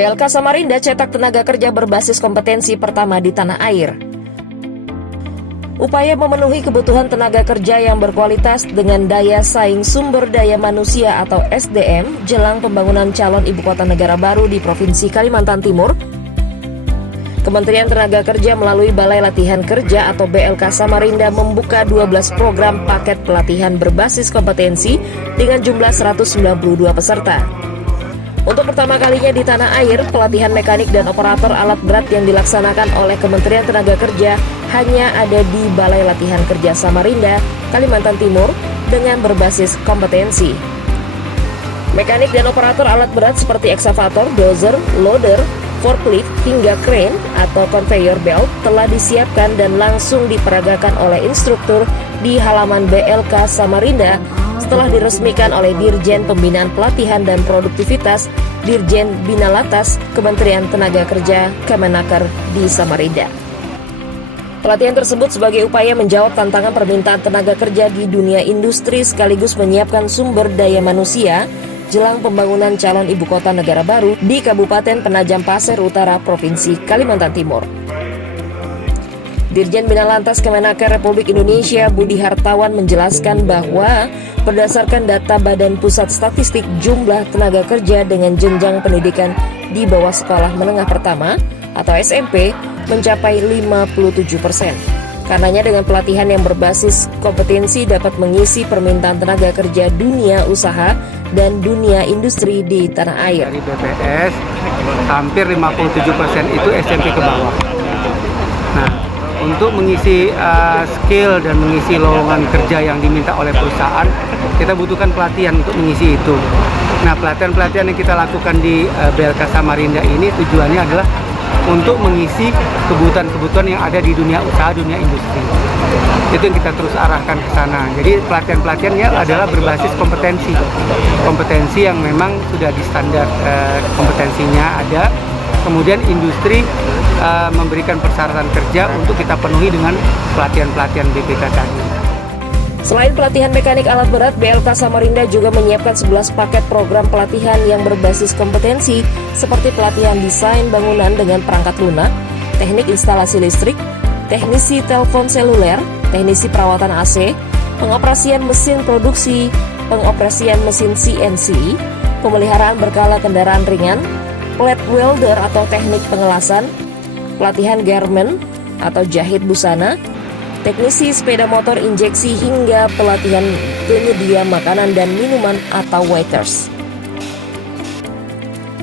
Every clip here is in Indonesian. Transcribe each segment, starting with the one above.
BLK Samarinda cetak tenaga kerja berbasis kompetensi pertama di tanah air. Upaya memenuhi kebutuhan tenaga kerja yang berkualitas dengan daya saing sumber daya manusia atau SDM jelang pembangunan calon ibu kota negara baru di Provinsi Kalimantan Timur, Kementerian Tenaga Kerja melalui Balai Latihan Kerja atau BLK Samarinda membuka 12 program paket pelatihan berbasis kompetensi dengan jumlah 192 peserta. Untuk pertama kalinya di tanah air, pelatihan mekanik dan operator alat berat yang dilaksanakan oleh Kementerian Tenaga Kerja hanya ada di Balai Latihan Kerja Samarinda, Kalimantan Timur dengan berbasis kompetensi. Mekanik dan operator alat berat seperti eksavator, dozer, loader, forklift hingga crane atau conveyor belt telah disiapkan dan langsung diperagakan oleh instruktur di halaman BLK Samarinda setelah diresmikan oleh Dirjen Pembinaan Pelatihan dan Produktivitas Dirjen Bina Latas Kementerian Tenaga Kerja Kemenaker di Samarinda. Pelatihan tersebut sebagai upaya menjawab tantangan permintaan tenaga kerja di dunia industri sekaligus menyiapkan sumber daya manusia jelang pembangunan calon ibu kota negara baru di Kabupaten Penajam Pasir Utara, Provinsi Kalimantan Timur. Dirjen Bina Lantas Kemenaker Republik Indonesia Budi Hartawan menjelaskan bahwa berdasarkan data Badan Pusat Statistik, jumlah tenaga kerja dengan jenjang pendidikan di bawah sekolah menengah pertama atau SMP mencapai 57%. Karenanya dengan pelatihan yang berbasis kompetensi dapat mengisi permintaan tenaga kerja dunia usaha dan dunia industri di tanah air. Dari BPS, hampir 57% itu SMP ke bawah. Nah, untuk mengisi skill dan mengisi lowongan kerja yang diminta oleh perusahaan, kita butuhkan pelatihan untuk mengisi itu. Nah, pelatihan-pelatihan yang kita lakukan di BLK Samarinda ini tujuannya adalah untuk mengisi kebutuhan-kebutuhan yang ada di dunia usaha, dunia industri. Itu yang kita terus arahkan ke sana. Jadi pelatihan-pelatihannya adalah berbasis kompetensi. Kompetensi yang memang sudah di standar kompetensinya ada. Kemudian industri memberikan persyaratan kerja untuk kita penuhi dengan pelatihan-pelatihan BPK tadi. Selain pelatihan mekanik alat berat, BLK Samarinda juga menyiapkan 11 paket program pelatihan yang berbasis kompetensi seperti pelatihan desain bangunan dengan perangkat lunak, teknik instalasi listrik, teknisi telepon seluler, teknisi perawatan AC, pengoperasian mesin produksi, pengoperasian mesin CNC, pemeliharaan berkala kendaraan ringan, flat welder atau teknik pengelasan, pelatihan garment atau jahit busana, teknisi sepeda motor injeksi hingga pelatihan penyedia makanan dan minuman atau waiters.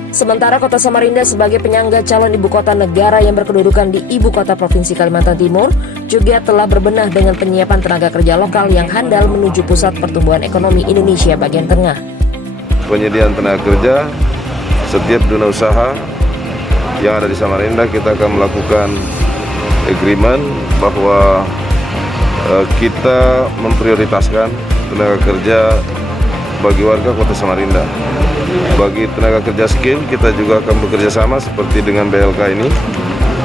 Sementara Kota Samarinda sebagai penyangga calon ibu kota negara yang berkedudukan di ibu kota Provinsi Kalimantan Timur juga telah berbenah dengan penyiapan tenaga kerja lokal yang handal menuju pusat pertumbuhan ekonomi Indonesia bagian tengah. Penyediaan tenaga kerja, setiap dunia usaha yang ada di Samarinda kita akan melakukan agreement bahwa kita memprioritaskan tenaga kerja bagi warga Kota Samarinda. Bagi tenaga kerja skill kita juga akan bekerja sama seperti dengan BLK ini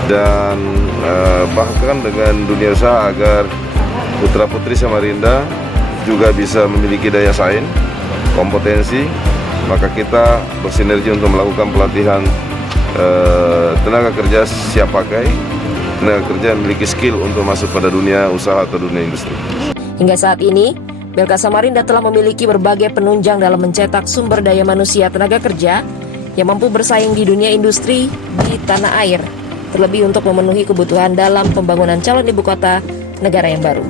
dan bahkan dengan dunia usaha agar putra-putri Samarinda juga bisa memiliki daya saing, kompetensi, maka kita bersinergi untuk melakukan pelatihan tenaga kerja siap pakai, tenaga kerja yang memiliki skill untuk masuk pada dunia usaha atau dunia industri. Hingga saat ini, BLK Samarinda telah memiliki berbagai penunjang dalam mencetak sumber daya manusia tenaga kerja yang mampu bersaing di dunia industri di tanah air, terlebih untuk memenuhi kebutuhan dalam pembangunan calon ibu kota negara yang baru.